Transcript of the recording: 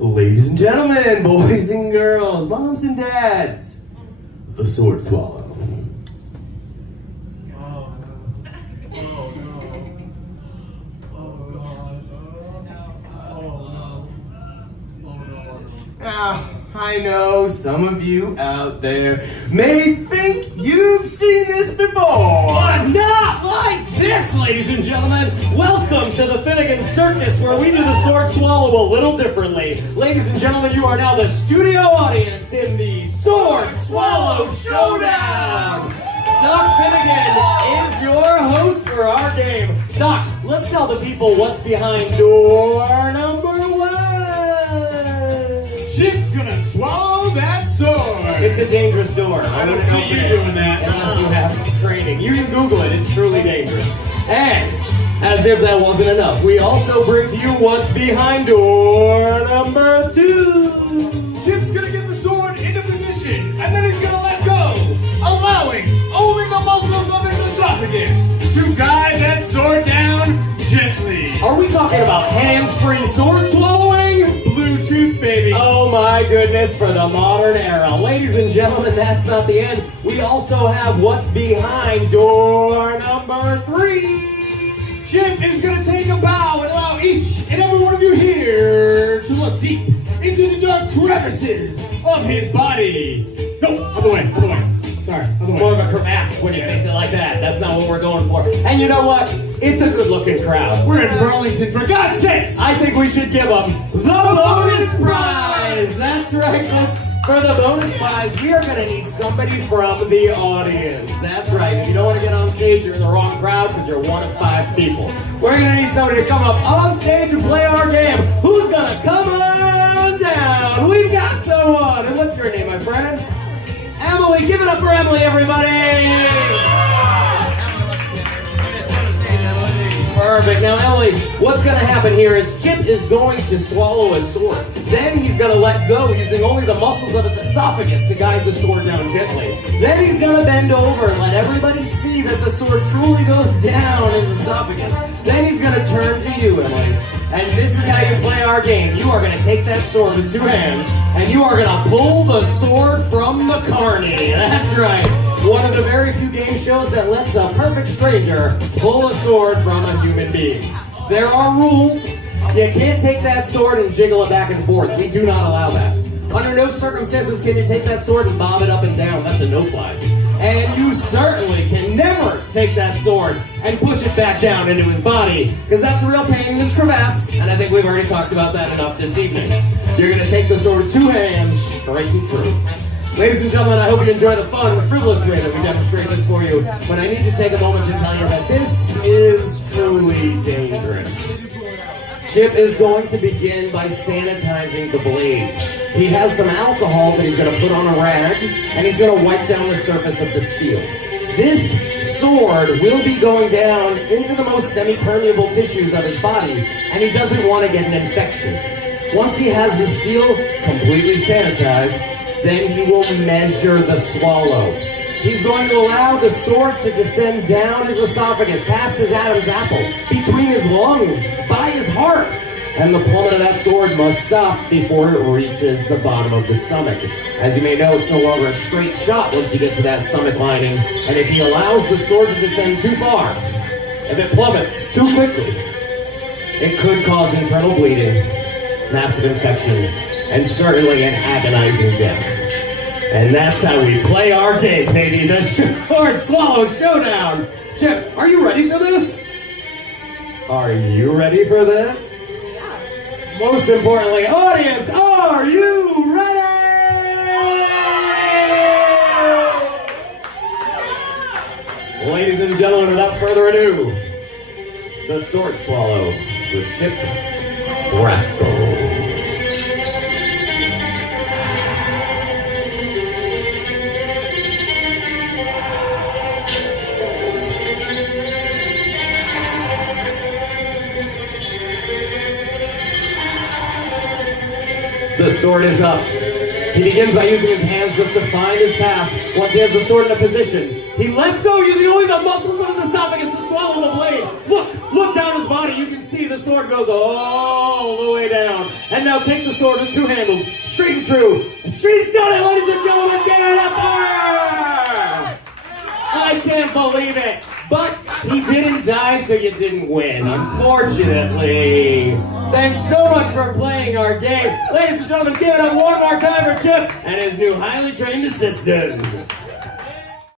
Ladies and gentlemen, boys and girls, moms and dads, the sword swallow. I know some of you out there may think you've seen this before. But not like this, ladies and gentlemen. Welcome to the Finnegan Circus, where we do the sword swallow a little differently. Ladies and gentlemen, you are now the studio audience in the Sword Swallow Showdown. Doc Finnegan is your host for our game. Doc, let's tell the people what's behind door number 1. Chip's gonna swallow that sword. It's a dangerous door. I don't see you doing that. Unless you have training. You can Google it. It's truly dangerous. And, as if that wasn't enough, we also bring to you what's behind door number 2. Chip's gonna get the sword into position, and then he's gonna let go, allowing only the muscles of his esophagus to guide that sword down gently. Are we talking about hands-free sword swallowing? Bluetooth, baby. Oh my goodness, for the modern era. Ladies and gentlemen, that's not the end. We also have what's behind door number 3. Chip is gonna take a bow and allow each and every one of you here to look deep into the dark crevices of his body. No, other way. Sorry, other way. More of a crevasse when you face it like that. That's not what we're going for. And you know what? It's a good-looking crowd. We're in Burlington, for God's sakes! I think we should give them the bonus prize! That's right, folks. For the bonus prize, we are going to need somebody from the audience. That's right. If you don't want to get on stage, you're in the wrong crowd because you're one of 5 people. We're going to need somebody to come up on stage and play our game. Who's going to come on down? We've got someone. And what's your name, my friend? Emily. Give it up for Emily, everybody. Perfect. Now, Emily, what's going to happen here is Chip is going to swallow a sword. Then he's going to let go using only the muscles of his esophagus to guide the sword down gently. Then he's going to bend over and let everybody see that the sword truly goes down his esophagus. Then he's going to turn to you, Emily. And this is how you play our game. You are going to take that sword with 2 hands, and you are going to pull the sword from the carny. That's right. One of the very few game shows that lets a perfect stranger pull a sword from a human being. There are rules. You can't take that sword and jiggle it back and forth. We do not allow that. Under no circumstances can you take that sword and bob it up and down. That's a no-fly. And you certainly can never take that sword and push it back down into his body, because that's a real pain in his crevasse, and I think we've already talked about that enough this evening. You're going to take the sword with 2 hands, straight and true. Ladies and gentlemen, I hope you enjoy the fun and frivolous way that we demonstrate this for you, but I need to take a moment to tell you that this is truly dangerous. Chip is going to begin by sanitizing the blade. He has some alcohol that he's going to put on a rag, and he's going to wipe down the surface of the steel. This sword will be going down into the most semi-permeable tissues of his body, and he doesn't want to get an infection. Once he has the steel completely sanitized, then he will measure the swallow. He's going to allow the sword to descend down his esophagus, past his Adam's apple, between his lungs, by his heart. And the plummet of that sword must stop before it reaches the bottom of the stomach. As you may know, it's no longer a straight shot once you get to that stomach lining. And if he allows the sword to descend too far, if it plummets too quickly, it could cause internal bleeding, massive infection, and certainly an agonizing death. And that's how we play our game, baby, the Sword Swallow Showdown. Chip, are you ready for this? Are you ready for this? Yeah. Most importantly, audience, are you ready? Ladies and gentlemen, without further ado, the Sword Swallow with Chip Rascal. The sword is up. He begins by using his hands just to find his path. Once he has the sword in a position, he lets go using only the muscles of his esophagus to swallow the blade. Look down his body. You can see the sword goes all the way down. And now take the sword with two handles, straight and true. And she's done it, ladies and gentlemen. Get it up there! I can't believe it. But he didn't die, so you didn't win, unfortunately. Thanks so much for playing our game. Ladies and gentlemen, give it up one more time for Chip and his new highly trained assistant.